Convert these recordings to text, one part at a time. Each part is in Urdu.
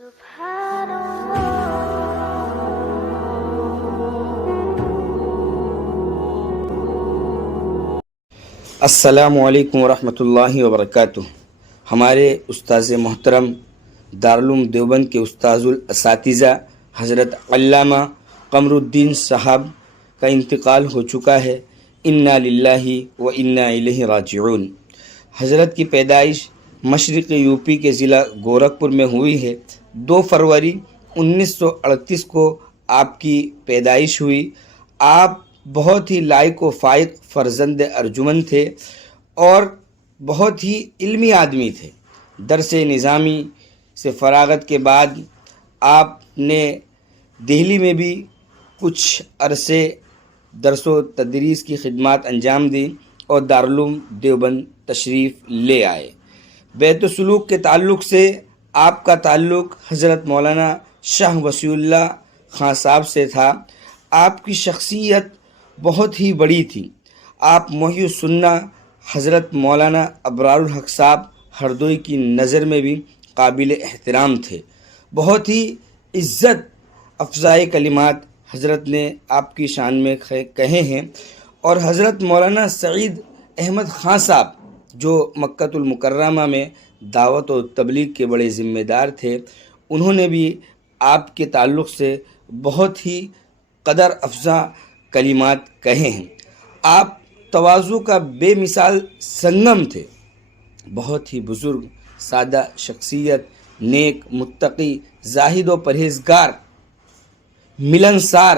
السلام علیکم ورحمۃ اللہ وبرکاتہ۔ ہمارے استاذ محترم دارالعلوم دیوبند کے استاذ الاساتذہ حضرت علامہ قمر الدین صاحب کا انتقال ہو چکا ہے۔ انا للہ و انا الیہ راجعون۔ حضرت کی پیدائش مشرقی یوپی کے ضلع گورکھپور میں ہوئی ہے۔ 2 فروری 1938 کو آپ کی پیدائش ہوئی۔ آپ بہت ہی لائق و فائق فرزند ارجمند تھے اور بہت ہی علمی آدمی تھے۔ درس نظامی سے فراغت کے بعد آپ نے دہلی میں بھی کچھ عرصے درس و تدریس کی خدمات انجام دی اور دارالعلوم دیوبند تشریف لے آئے۔ بیت سلوک کے تعلق سے آپ کا تعلق حضرت مولانا شاہ وسیع اللہ خان صاحب سے تھا۔ آپ کی شخصیت بہت ہی بڑی تھی۔ آپ محی السنہ حضرت مولانا ابرار الحق صاحب ہردوئی کی نظر میں بھی قابل احترام تھے۔ بہت ہی عزت افزائے کلمات حضرت نے آپ کی شان میں کہے ہیں، اور حضرت مولانا سعید احمد خان صاحب جو مکۃ المکرمہ میں دعوت و تبلیغ کے بڑے ذمہ دار تھے، انہوں نے بھی آپ کے تعلق سے بہت ہی قدر افزا کلمات کہے ہیں۔ آپ تواضع کا بے مثال سنگم تھے۔ بہت ہی بزرگ سادہ شخصیت، نیک، متقی، زاہد و پرہیزگار، ملنسار۔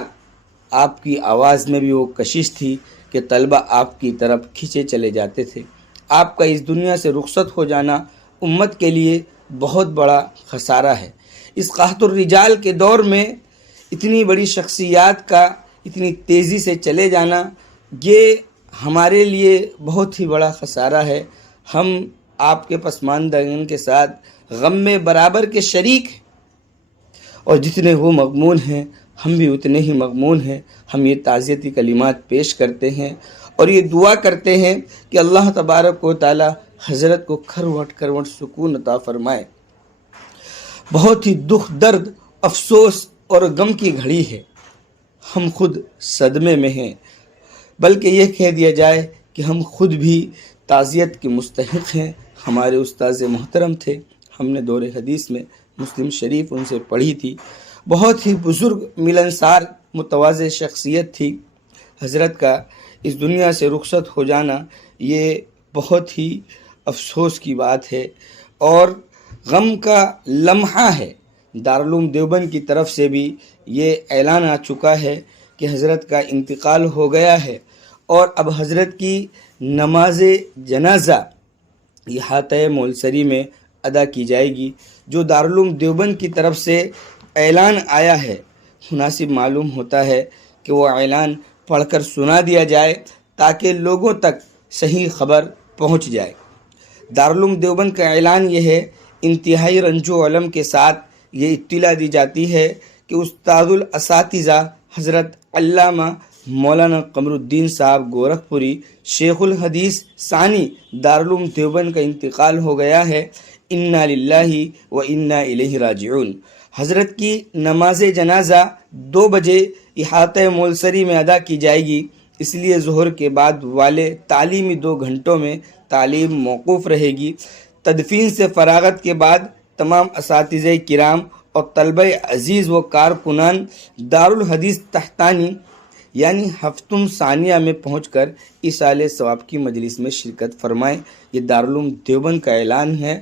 آپ کی آواز میں بھی وہ کشش تھی کہ طلبہ آپ کی طرف کھینچے چلے جاتے تھے۔ آپ کا اس دنیا سے رخصت ہو جانا امت کے لیے بہت بڑا خسارہ ہے۔ اس قحط الرجال کے دور میں اتنی بڑی شخصیات کا اتنی تیزی سے چلے جانا، یہ ہمارے لیے بہت ہی بڑا خسارہ ہے۔ ہم آپ کے پسماندگان کے ساتھ غم میں برابر کے شریک ہیں، اور جتنے وہ مغمون ہیں ہم بھی اتنے ہی مغمون ہیں۔ ہم یہ تعزیتی کلمات پیش کرتے ہیں اور یہ دعا کرتے ہیں کہ اللہ تبارک و تعالی حضرت کو کروٹ سکون عطا فرمائے۔ بہت ہی دکھ، درد، افسوس اور غم کی گھڑی ہے۔ ہم خود صدمے میں ہیں، بلکہ یہ کہہ دیا جائے کہ ہم خود بھی تعزیت کے مستحق ہیں۔ ہمارے استاذ محترم تھے، ہم نے دور حدیث میں مسلم شریف ان سے پڑھی تھی۔ بہت ہی بزرگ، ملنسار، متواضع شخصیت تھی۔ حضرت کا اس دنیا سے رخصت ہو جانا یہ بہت ہی افسوس کی بات ہے اور غم کا لمحہ ہے۔ دارالعلوم دیوبند کی طرف سے بھی یہ اعلان آ چکا ہے کہ حضرت کا انتقال ہو گیا ہے، اور اب حضرت کی نماز جنازہ احاطہ مولسری میں ادا کی جائے گی۔ جو دارالعلوم دیوبند کی طرف سے اعلان آیا ہے، مناسب معلوم ہوتا ہے کہ وہ اعلان پڑھ کر سنا دیا جائے تاکہ لوگوں تک صحیح خبر پہنچ جائے۔ دارالعلوم دیوبند کا اعلان یہ ہے، انتہائی رنج و الم کے ساتھ یہ اطلاع دی جاتی ہے کہ استاد الاساتذہ حضرت علامہ مولانا قمر الدین صاحب گورکھپوری شیخ الحدیث ثانی دارالعلوم دیوبند کا انتقال ہو گیا ہے۔ انا للہ و انا الیہ راجعون۔ حضرت کی نماز جنازہ 2 بجے احاطہ مولسری میں ادا کی جائے گی، اس لیے ظہر کے بعد والے تعلیمی 2 گھنٹوں میں تعلیم موقوف رہے گی۔ تدفین سے فراغت کے بعد تمام اساتذہ کرام اور طلبہ عزیز و کارکنان دارالحدیث تحتانی یعنی ہفتم ثانیہ میں پہنچ کر ایصال ثواب کی مجلس میں شرکت فرمائیں۔ یہ دارالعلوم دیوبند کا اعلان ہے۔